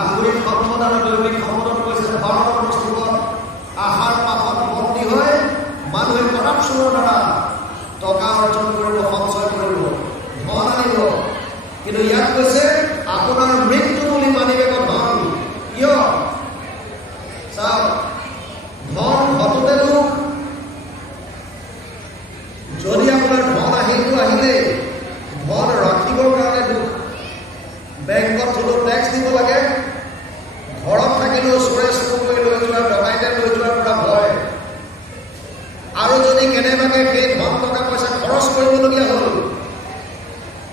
আগুৰিত সম্পদ আৰু দৈবিক সম্পদত কৈছে ভাৰতৰ বস্তুত আহাৰ পাপত বন্দী হৈ মানুহে কৰাপশ্যনৰ দ্বাৰা টকা অৰ্জন কৰিব, সঞ্চয় কৰিব, ধন আনিব। কিন্তু ইয়াত কৈছে আপোনাৰ মৃত্যু বুলি মানিবে ধন। কিয়? চাওক, ধন ঘটোতে লোক, যদি আপোনাৰ ধন আহিলে ধন ৰাখিবৰ কাৰণে দুখ। বেংকত থলেও টেক্স দিব লাগে, ঘৰত থাকিলেও চোৰে চুৰ কৰি লৈ যোৱা, ডকাইতে লৈ যোৱাৰ পৰা ভয়। আৰু যদি কেনেবাকে সেই ধন টকা পইচা খৰচ কৰিবলগীয়া হ'ল,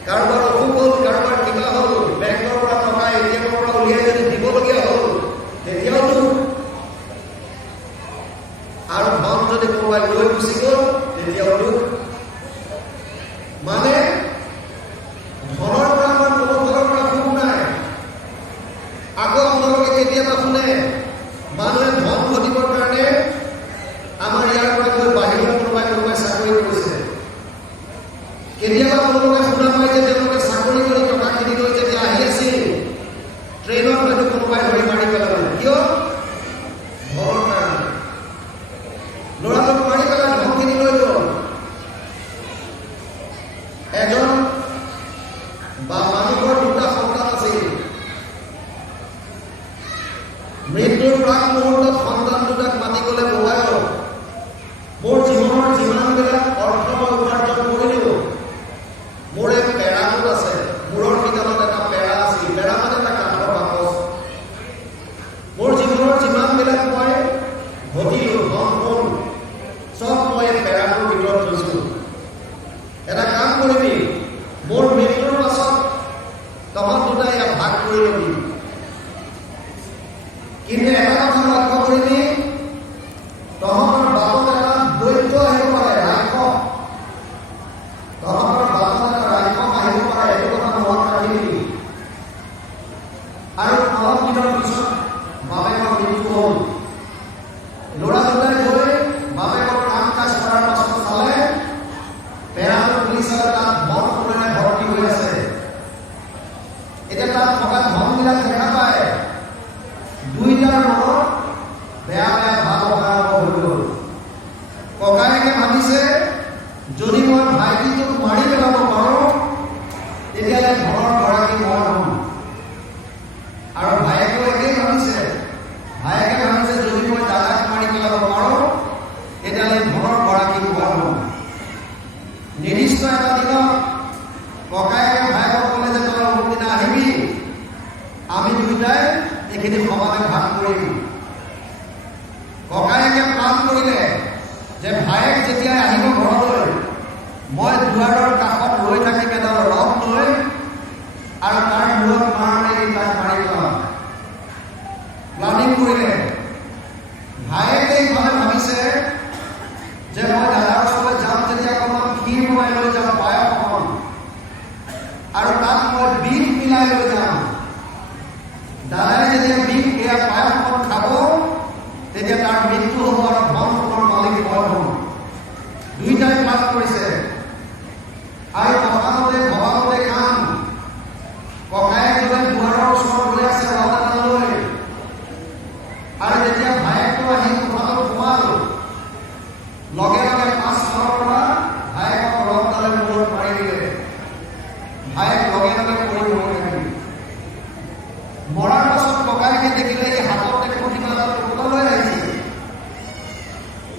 কাৰোবাৰ অসুখ হ'ল, কাৰোবাৰ কিবা হ'ল, বেংকৰ পৰা টকা এটিএমৰ পৰা উলিয়াই যদি দিবলগীয়া হ'ল, তেতিয়াও দুখ। আৰু ধন যদি কোনোবাই লৈ গুচি গ'ল, তেতিয়াও দুখ। মানে ধনৰ পৰা আমাৰ কোনো ফালৰ পৰা সুখ নাই। আকৌ আপোনালোকে কেতিয়াবা শুনে মানুহে ধন ঘটিবৰ কাৰণে আমাৰ ইয়াৰ পৰা গৈ বাহিৰত কোনোবাই চাকৰি কৰিছে। কেতিয়াবা আপোনালোকে শুনা পায় যে তেওঁলোকে চাকৰি কৰি টকাখিনি লৈ যেতিয়া আহি আছিল, ট্ৰেইনত হয়তো কোনোবাই ধৰি মাৰি পেলালে। কিয়? ধনৰ কাৰণে। ল'ৰাটোক মাৰি পেলাই ধনখিনি লৈ গ'ল। এজন বা মানুহৰ দুটা সন্তান আছিল। মৃত্যুৰ প্ৰাক মুহূৰ্তত সন্তান দুটাক মাতি গ'লে বগায়ক, মোৰ জীৱনৰ যিমানবিলাক অৰ্থ মই উপাৰ্জন কৰিলোঁ, মোৰ এক পেৰাটোত আছে। মূৰৰ ঠিকানত এটা পেৰা আছিল। পেৰা মানে এটা কাঠৰ বাকচ। মোৰ জীৱনৰ যিমানবিলাক মই ঘটিলোঁ, ধন সোণ, চব মই এই পেৰাটোৰ ভিতৰত থৈছোঁ। এটা কাম কৰিবি, মোৰ মৃত্যুৰ পাছত তহঁত দুটাই ইয়াক ভাগ কৰি ল'বি। কিন্তু এটা কথা লক্ষ্য কৰিবি, তহঁতৰ বাটত এটা দৈত্য আহিব পাৰে, ৰাক্ষস। তহঁতৰ বাটত এটা ৰাক্ষস আহিব পাৰে, এইটো কথা মনত ৰাখিবি। আৰু অলপ দিনৰ পিছত বাপেকৰ মৃত্যু হ'ল। ল'ৰা দুটাই গৈ বাপেকৰ কাম কাজ কৰাৰ পাছত চালে, পেৰাটো খুলি চালে তাত ধন সোণেৰে ভৰ্তি হৈ আছে। এতিয়া তাত থকা ধনবিলাক দেখা পায়, দুইটাৰ মনত বেয়া বেয়া ভাৱ অহা হৈ গ'ল। ককায়েকে ভাবিছে, যদি মই ভাইটিটোক মাৰি পেলাব পাৰোঁ, তেতিয়াহ'লে ধনৰ গৰাকী মই হ'ম। আৰু ভায়েকেও একেই ভাবিছে। ভায়েকে ভাবিছে, যদি মই দাদাক মাৰি পেলাব পাৰোঁ, তেতিয়াহ'লে ধনৰ গৰাকী মই হ'ম। নিৰ্দিষ্ট এটা দিনত ককায়েকে ভায়েকক ক'লে যে তই অমুক দিনা আহিবি, আমি দুয়োটাই এইখিনি সমানে ভাগ কৰিম। ককায়েকে প্লান কৰিলে যে ভায়েক যেতিয়াই আহিব ঘৰলৈ, মই দুৱাৰৰ কাষত ৰৈ থাকিম এডাল ৰথ লৈ, আৰু তাৰ মূৰত মাৰ মাৰি তাক মাৰি পেলাম। প্লানিং কৰিলে। ভায়েকে ইফালে ভাবিছে যে মই দাদাৰ ওচৰলৈ যাম, তেতিয়া অকণমান ক্ষীৰ বনাই লৈ যাম, পায়স অকণ, আৰু তাত মই বিষ মিলাই লৈ যাম। দাদাই যেতিয়া বিষ এয়া পায়স অকণ খাব, তেতিয়া তাৰ মৃত্যু হ'ব আৰু ধন সোণৰ মালিক মই হ'ম। দুইটাই প্লান কৰিছে। আৰু কথামতে ভবামতে কাম। ককায়েক গৈ দুৱাৰৰ ওচৰত গৈ আছে ৰথ এটা লৈ, আৰু যেতিয়া ভায়েকটো আহি কোঠাটোত সোমাল, লগে লগে পাছফালৰ পৰা ভায়েকক ৰথডালে মূৰত মাৰি দিলে। ভায়েক লগে লগে পৰি মৰি থাকিল। মৰাৰ পাছত ককায়েকে দেখিলে এই হাতত দেখোন কিবা এটা টোপোলা লৈ আহিছে।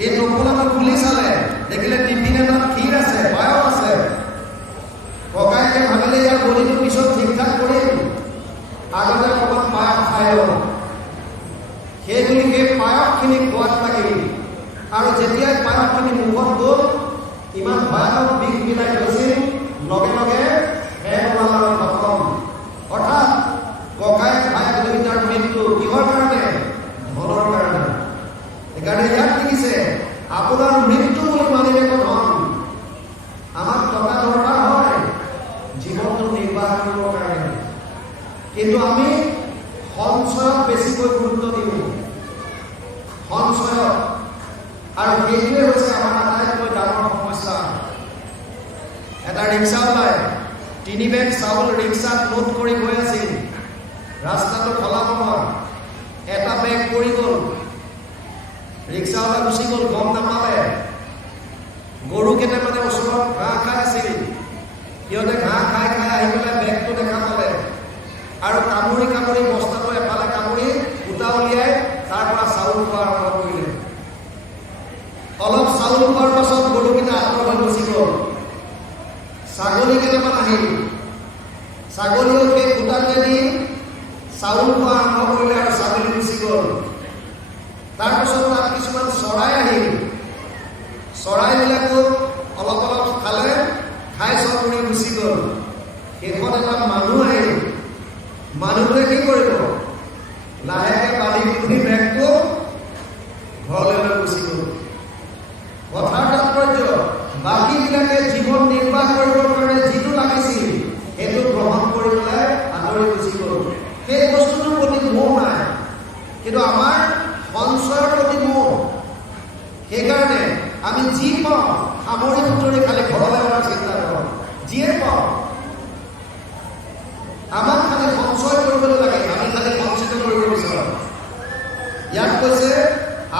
এই টোপোলাটো খুলি চালে, দেখিলে টিফিন এটাত ক্ষীৰ আছে, পায়স আছে। ককায়েকে ভাবিলে ইয়াৰ বলিটো পিছত ঠিক ঠাক কৰিম, আগতে অকণমান পায়স খাই লওঁ। সেইবুলি সেই পায়সখিনি খোৱাত লাগিল। আৰু যেতিয়াই পায়সখিনি মুখত গ'ল, ইমান ভয়ানক বিষ মিলাই গৈছিল, লগে লগে খতম। অৰ্থাৎ ককায়েক ভায়েক দুয়োটাৰ মৃত্যু কিহৰ কাৰণে? ধনৰ কাৰণে। সেইকাৰণে ইয়াত লিখিছে, আপোনাৰ মৃত্যু বুলি মানিলে ধন। আমাক টকা দৰকাৰ হয় জীৱনটো নিৰ্বাহ কৰিবৰ কাৰণে, কিন্তু আমি সঞ্চয়ত বেছিকৈ গুৰুত্ব দিওঁ। সঞ্চয়ত। আৰু সেইটোৱে হৈছে আমাৰ আটাইতকৈ ডাঙৰ সমস্যা। এটা ৰিক্সা ওলাই 3 বেগ চাউল ৰিক্সাত লোড কৰি গৈ আছিল। ৰাস্তাটো খলা নহয়, এটা বেগ পৰি গ'ল, ৰিক্সাৱালা গুচি গ'ল, গম নাপালে। গৰু কেইটামানে ওচৰত ঘাঁহ খাই আছিল, সিহঁতে ঘাঁহ খাই খাই আহি পেলাই বেগটো দেখা পালে আৰু কামুৰি কামুৰি বস্তাটো এফালে কামুৰি সূতা উলিয়াই তাৰ পৰা চাউল খোৱা আৰম্ভ কৰিলে। অলপ চাউল খোৱাৰ পাছত গৰুকেইটা আঁতৰ হৈ গুচি গ'ল। ছাগলী কেইটামান আহিল, ছাগলীও সেই সূতাটোৱে দি চাউল খোৱা আৰম্ভ কৰিলে আৰু ছাগলী গুচি গ'ল। তাৰপিছত তাত কিছুমান চৰাই আহিল, চৰাইবিলাকো অলপ অলপ খালে, খাই চব কৰি গুচি গ'ল। শেষত এটা মানুহ আহিল, মানুহটোৱে কি কৰিব, লাহেকে বান্ধি পুঠি বেগটো ঘৰলৈ লৈ গুচি গ'ল। কথাৰ তাৎপৰ্য, বাকীবিলাকে জীৱন নিৰ্বাহ কৰিবৰ কাৰণে যিটো লাগিছিল সেইটো গ্ৰহণ কৰি পেলাই আঁতৰি গুচি গ'ল। সেই বস্তুটোৰ প্ৰতি মোহ নাই, কিন্তু আমাৰ সঞ্চয়ৰ প্ৰতি মোহ। সেইকাৰণে আমি যি পাওঁ সামৰি সুতৰি খালি ঘৰলৈ অনাৰ চিন্তা কৰোঁ। যিয়ে পাওঁ আমাক খালি সঞ্চয় কৰিবলৈ লাগে, আমি খালি সঞ্চিত কৰিব বিচাৰোঁ। ইয়াত কৈছে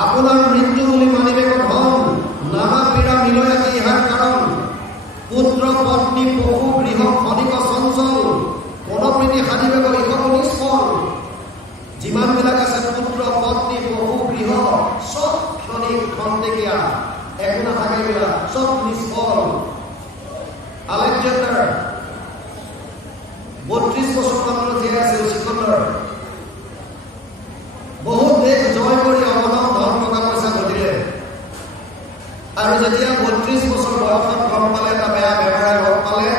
আপোনাৰ মৃত্যু বুলি মানিবে ধন, নানা পীড়া মিলয়াতি ইহাৰ কাৰণ, পুত্ৰ পত্নী পশু গৃহ ক্ষণিক চঞ্চল, মনপ্ৰীতি সাধিবে ইহক নিষ্ফল। যিমানবিলাক আছে পুত্ৰ পত্নী পশু গৃহ চব ক্ষণিক খন্তেকীয়া, একো নাথাকে, এইবিলাক চব নিষ্ফল। আলেকজেণ্ডাৰ ৩২ বছৰ মাত্ৰ জীয়াই আছিল চিকন্দৰ। বহুত দেশ জয় কৰি অগণন ধন টকা পইচা ঘটিলে আৰু যেতিয়া ৩২ বছৰ বয়সত গম পালে, এটা বেয়া বেমাৰে গম পালে,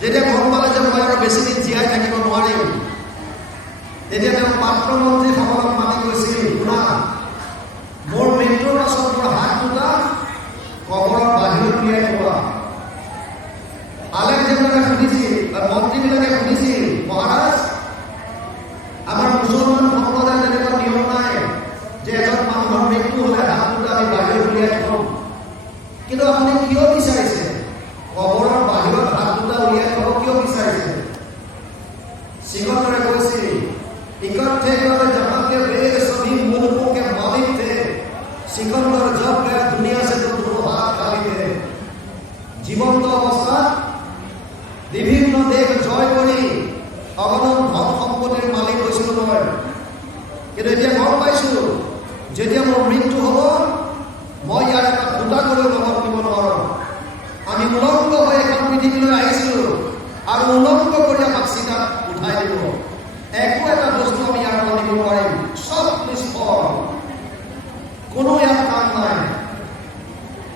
যেতিয়া গম পালে যে মই আৰু বেছি দিন জীয়াই থাকিব নোৱাৰিম, তেতিয়া তেওঁ পাত্ৰ মন্ত্ৰীসকলক মাতি কৈছিল, শুনা, মোৰ মৃত্যুৰ পাছত মোৰ হাত দুটা কবৰৰ বাহিৰত উলিয়াই থোৱা। আলেকজেণ্ডাৰে শুনিছিল, মন্ত্ৰীবিলাকে শুনিছিল, মহাৰাজ আমাৰ মুছলমান সম্প্ৰদায়ৰ তেনেকুৱা নিয়ম নাই যে এজন মানুহৰ মৃত্যু হ'লে হাত দুটা আমি বাহিৰত উলিয়াই থওঁ। কিন্তু আপুনি কিয় বিচাৰিছে কবৰৰ বাহিৰত হাত দুটা উলিয়াই থ'ব, কিয় বিচাৰিছে? সিকন্দৰে কৈছিল, इकट्ठे कर जहां के वेद सभी मुल्कों के मालिक थे, सिकंदर जब गया दुनिया से तो दो हाथ खाली थे। জীবন্ত অৱস্থাত বিভিন্ন দেশ জয় কৰি অগণন ধন সম্পত্তিৰ মালিক হৈছিল মই, কিন্তু এতিয়া গম পাইছো যেতিয়া মোৰ মৃত্যু হ'ব মই ইয়াৰ এটা ফুটা কৰিও লগত দিব নোৱাৰোঁ। আমি উলংগ হৈ এখন পৃথিৱীলৈ আহিছো আৰু উলংগ কৰি আমাক চিতাত উঠাই দিব। একো এটা বস্তু আমি ইয়াৰ পৰা দিব নোৱাৰিম, চব নিষ্ফল, কোনো ইয়াত কাম নাই।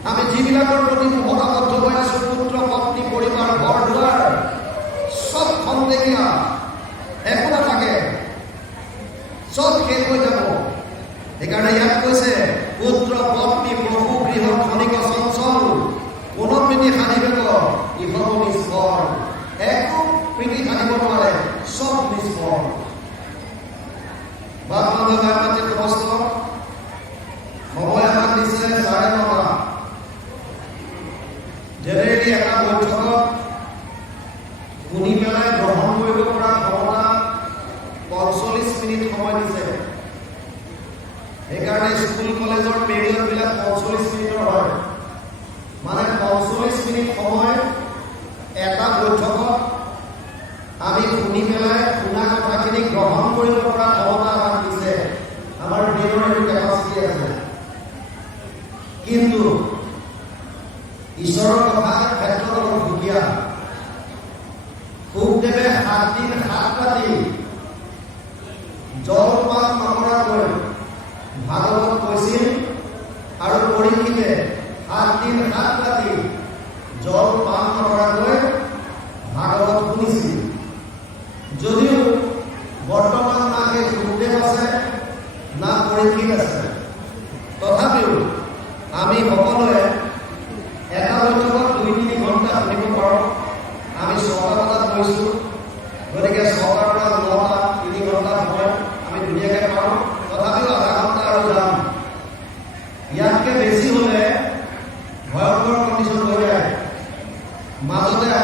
আমি যিবিলাকৰ প্ৰতি মোহনাবদ্ধ হৈ আছো, পুত্ৰ পত্নী পৰিবাৰ ঘৰ দুৱাৰ চব খন্তেকীয়া, একো নাথাকে, চব শেষ হৈ যাব। সেইকাৰণে ইয়াত কৈছে পুত্ৰ পত্নী পশু গৃহ ক্ষণিক চঞ্চল, মনপ্ৰীতি সাধিবেক ইহক নিষ্ফল। একো প্ৰীতি সাধিব নোৱাৰে, চব নিষ্ফল। কষ্ট সময় আমাক দিছে 9:30। জেনেৰেলি এটা বৈঠকত শুনি পেলাই গ্ৰহণ কৰিব পৰা ক্ষমতা 45 মিনিট সময় দিছে। সেইকাৰণে স্কুল কলেজৰ পিৰিয়ডবিলাক 45 মিনিটৰ হয়, মানে 45 মিনিট সময় এটা বৈঠকত আমি শুনি পেলাই শুনা কথাখিনি গ্ৰহণ কৰিব পৰা ক্ষমতা আমাক দিছে। আমাৰ ব্ৰেইনৰ এইটো কেপাচিটি আছে। কিন্তু ঈশ্বৰৰ কথাৰ ক্ষেত্ৰত অলপ সুকীয়া। শুকদেৱে 7 দিন 7 ৰাতি জলপান নকৰাকৈ ভাগৱত কৈছিল আৰু পৰীক্ষিতে 7 দিন 7 ৰাতি জলপান নকৰাকৈ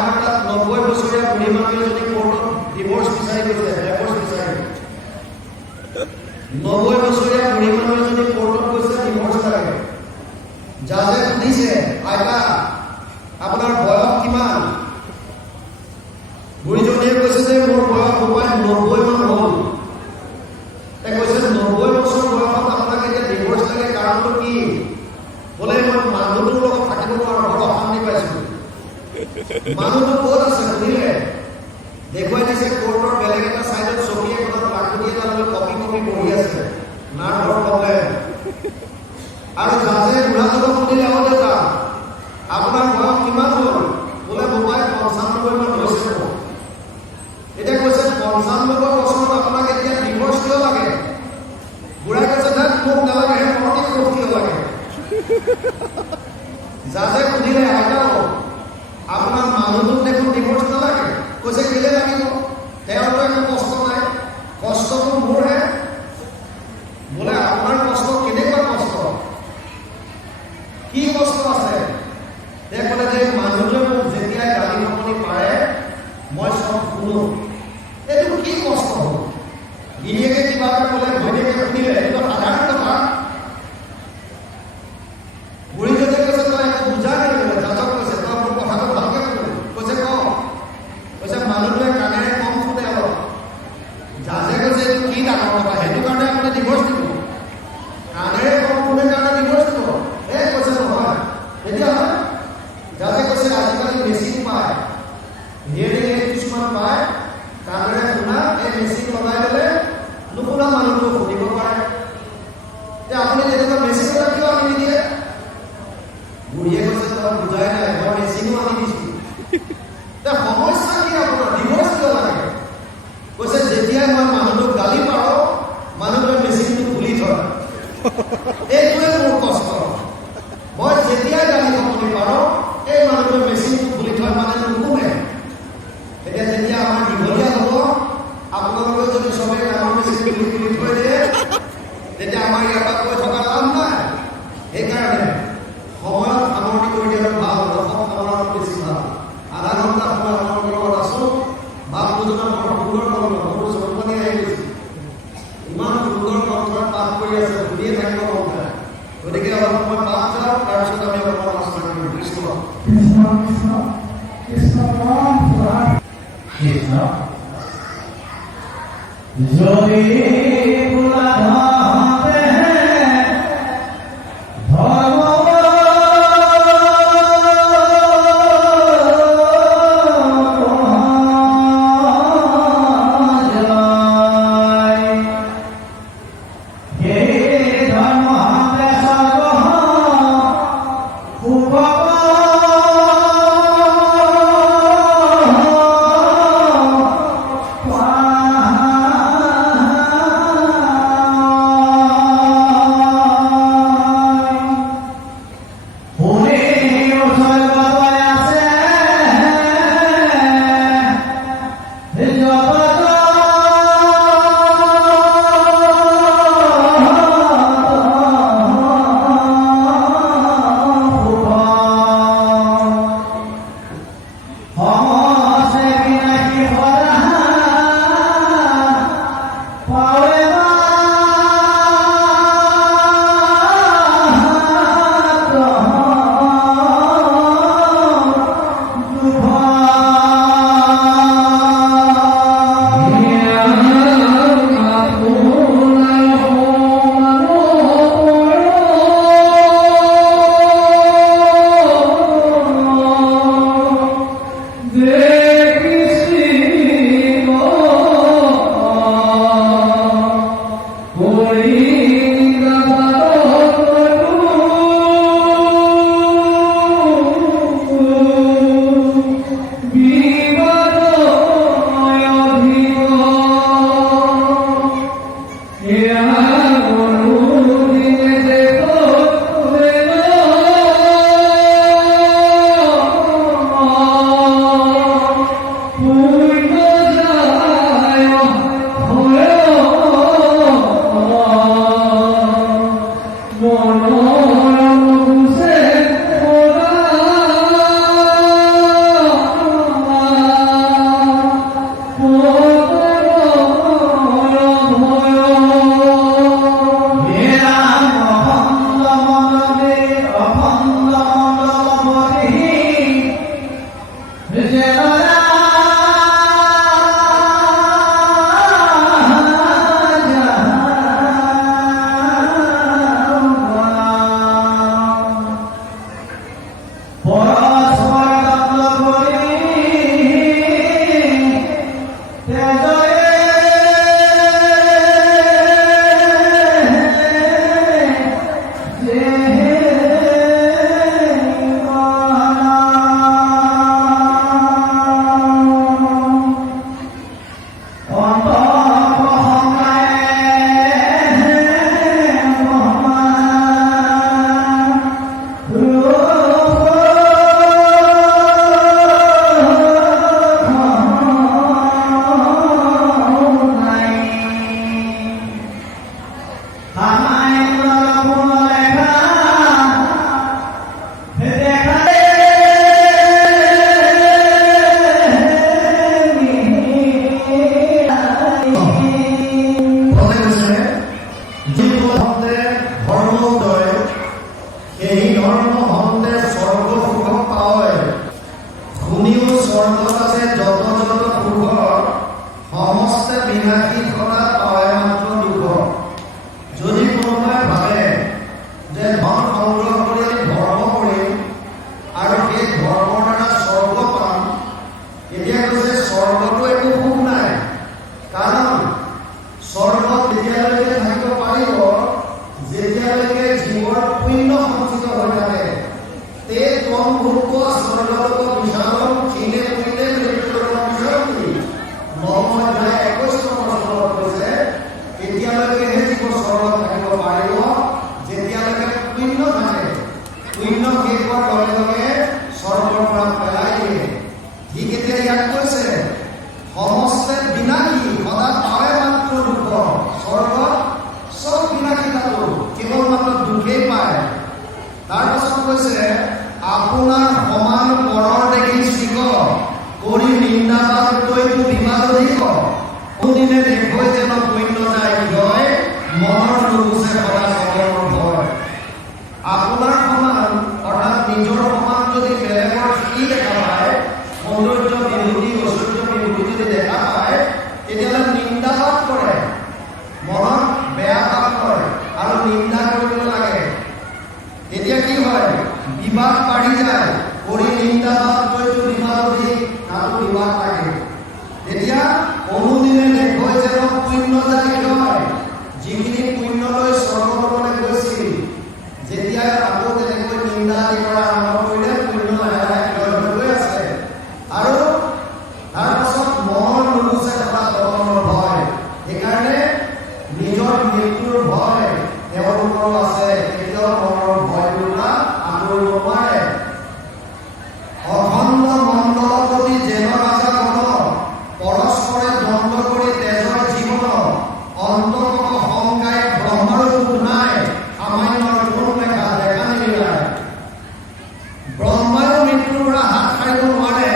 আমাৰ তাত 90 বছৰীয়া বুঢ়ী মানুহ এজনী কোৰ্টত ডিভোৰ্স বিচাৰি গৈছে, ডিভোৰ্স বিচাৰি 90 বছৰীয়া বুঢ়ী মানুহ এজনী কোৰ্টত গৈছে ডিভোৰ্স লাগে। জাজে সুধিছে, আইতা আপোনাৰ বয়স কিমান? বুঢ়ীজনীয়ে কৈছে যে মোৰ বয়স প্ৰায় 90 মান হ'ল। কৈছে 90 বছৰ বয়সত আপোনাক এতিয়া ডিভোৰ্স লাগে, কাৰণটো কি? বোলে মই মানুহটোৰ লগত থাকিব নোৱাৰো, বৰ অশান্তি পাইছো। মানুহটো ক'ত আছে সুধিলে, দেখুৱাই দিছে কোৰ্টৰ বেলেগ এটা চাইডত চকী এখনত লাখুটি এটা লৈ কপি কপি পঢ়ি আছে, নাৰ্ভৰ প্ৰব্লেম। আৰু জাজে বুঢ়াজনক সুধিলে, অ দেউতা আপোনাৰ বয়স কিমান হ'ল? বোলে মোবাইল 95 মান হৈছে। এতিয়া কৈছে 95 বছৰত আপোনাক এতিয়া ডিভোৰ্স কিয় লাগে? বুঢ়াই কৈছে না মোক নালাগে, মৰণি কৰিব কিয় লাগে? জাজে সুধিলে, আইতাও আপোনাৰ মানুহটোক দেখোন ডিভোৰ্স নালাগে। কৈছে কেলে লাগিব? তেওঁতো একো কষ্ট নাই, কষ্টটো মোৰহে। বোলে আপোনাৰ কষ্ট কেনেকুৱা কষ্ট? কি কষ্ট আছে? তেওঁ ক'লে যে মানুহটোৱে মোক যেতিয়াই গালি শপনি পাৰে মই চব শুনো। এইটো কি কষ্ট হ'ল? গিৰিয়েকে কিবা এটা ক'লে ঘৈণীয়েকে শুনিলে, এইটো সাধাৰণ কথা। বুঢ়ীজনীয়ে কৈছে তই একো বুজা নাই বোলে। জাজক কৈছে তই মোৰ কথাটো ভালকে শুন। কৈছে ক। কৈছে মানুহটোৱে কাণেৰে কম শুনে অলপ। জাজে কৈছে এইটো কি ডাঙৰ কথা, সেইটো কাৰণে আপুনি ডিভোৰ্স দিব? কাণেৰে কম শুনে কাৰণে ডিভোৰ্স দিব? কৈছে নহয়। তেতিয়াহ'লে জাজে কৈছে আজিকালি মেচিন পায়, হিয়াৰিং এইড কিছুমান পায়, কাণেৰে শুনা, এই মেচিন লগাই দিলে নুশুনা মানুহটো শুনিব পাৰে। যে আপুনি তেনেকুৱা মেচিন এটা কিয় আনি নিদিয়ে? বুঢ়ীয়ে কৈছে তই বুজাই নাই, মই মেচিনো আনি দিছো। সমস্যা কি আপোনাৰ? ডিভোৰ্স কিয় লাগে? কৈছে যেতিয়াই মই মানুহটোক গালি পাৰো মানুহটোৱে মেচিনটো খুলি থয়। এইটোৱে মোৰ কষ্ট। মই যেতিয়াই গালি শপনি পাৰো এই মানুহটোৱে মেচিনটো খুলি থয়, মানে নুশুনে। এতিয়া যেতিয়া আমাৰ দীঘলীয়া হ'ব, আপোনালোকে যদি চবেই ডাঙৰ মেচিন খুলি খুলি থৈ দিয়ে তেতিয়া আমাৰ ইয়াৰ পৰা কৈ থকা লাভ নাই। সেইকাৰণে সময়ত সামৰণি কৰি দিয়াটো ভাল, দশম সামৰণত বেছি ভাল। আধা ঘণ্টা সময় আপোনালোকৰ লগত আছো, ভাৱ বুজনা বৰ সুন্দৰ কণ্ঠ, মোৰ চকুপানী আহি গৈছে। ইমান সুন্দৰ কণ্ঠত পাঠ কৰি আছে, শুনিয়ে থাকিব মন যায়। গতিকে অলপ সময় পাঠ যাওক, তাৰপিছত আমি অলপমান আলোচনা কৰিম। কৃষ্ণ কৃষ্ণ যদি যদিও স্বর্গত আছে যত যত সুখ সমস্তে বিনাশী ঘটা পায় মাত্র দুঃখ। যদি কোনোবাই ভাবে যে ধন সংগ্রহ কৰি আমি ধৰ্ম কৰিম আৰু সেই ধৰ্মৰ দ্বাৰা স্বৰ্গ পাম, এতিয়া কৈছে স্বৰ্গতো একো সুখ নাই। কাৰণ স্বৰ্গত তেতিয়ালৈকে থাকিব পাৰিব যেতিয়ালৈকে জীৱৰ পুণ্য সঞ্চিত হৈ থাকে। তে ত্বং ভূত্বা স্বৰ্গলোক বিশালম ক্ষীণে পুণ্যে মৃত্যুলোকম বিশান্তি। 9 অধ্যায় 21 নম্বৰ শ্লোকত কৈছে তেতিয়ালৈকেহে জীৱ স্বৰ্গত থাকিব পাৰিব যেতিয়ালৈকে পুণ্য থাকে। পুণ্য শেষ হোৱাৰ লগে লগে স্বৰ্গৰ পৰা পেলাই দিয়ে। ঠিক এতিয়া ইয়াত কৈছে সমস্তে বিনাশী সদা পাৱে মাত্ৰ দুঃখ। স্বৰ্গত চব বিনাশী তাতো কেৱল মাত্ৰ দুখেই পায়। তাৰপাছত কৈছে আপোনাৰ সমান পৰৰ দেখি শিক কৰি নিন্দাবাদ কৈতো বিবাদ অধিক। কোনদিনে দেখুৱাই যেন পুণ্য যায় হৃদয় মনৰ নুগুচে সদা সকলৰ ভয়। আপোনাৰ সমান অৰ্থাৎ নিজৰ সমান যদি বেলেগৰ কি দেখা পায়, সৌন্দৰ্য বিভূতি ঐশ্বৰ্য বিভূতি যদি দেখা পায়, তেতিয়াহ'লে নিন্দাবাদ কৰে, মনত বেয়া ভাৱ কৰে আৰু নিন্দা কৰিব লাগে। তেতিয়া কি হয়? বিবাদ বাঢ়ি যায়। কৰি নিন্দাবাদ কৈতো বিবাদ অধিক, তাতো বিবাদ থাকে। তেতিয়া অনুদিনে দেখুৱাই যেন পুণ্য যায় হৃদয়। যিখিনি পুণ্য লৈ স্বৰ্গলৈ গৈছিল, যেতিয়া আকৌ তেনেকৈ নিন্দা আদি কৰা আৰম্ভ কৰিলে পুণ্য লাহে লাহে হৃদয় হৈ গৈ আছে। আৰু তাৰপাছত মনৰ নুগুচে সদা সকলৰ ভয়। সেইকাৰণে নিজৰ মৃত্যুৰ ভয় তেওঁলোকৰো আছে, কেতিয়াও মনৰ ভয়টোৰ পৰা আঁতৰিব নোৱাৰে। অখণ্ড মণ্ডল প্ৰতি যেন ৰাজা গণ পৰস্পৰে দ্বন্দ্ব কৰি তেজৰ জীৱন। অন্তৰ্গত সংকায় ব্ৰহ্মাৰো দুখ নাই, সামান্যৰ গুণ দেখা দেখা নিদিলাই। ব্ৰহ্মায়ো মৃত্যুৰ পৰা হাত সাৰিব নোৱাৰে,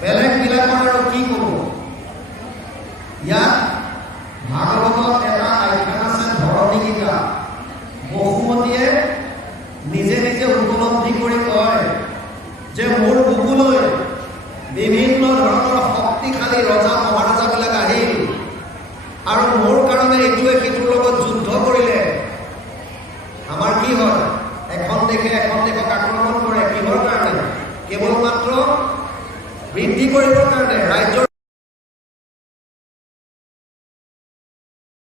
বেলেগ বিলাকৰ আৰু কি ক'ব। ইয়াত ভাগৱতত এটা আখ্যান আছে ধৰণী গীতা। বসুমতীয়ে নিজে নিজে উপলব্ধি কৰি কয় যে মোৰ বুকুলৈ বিভিন্ন ধৰণৰ শক্তিশালী ৰজা মহাৰজাবিলাক আহিল আৰু মোৰ কাৰণে ইটোৱে সিটোৰ লগত যুদ্ধ কৰিলে। আমাৰ কি হয়? এখন দেশে এখন দেশক আক্ৰমণ কৰে কিহৰ কাৰণে? কেৱল মাত্ৰ বৃদ্ধি কৰিবৰ কাৰণে, ৰাজ্যৰ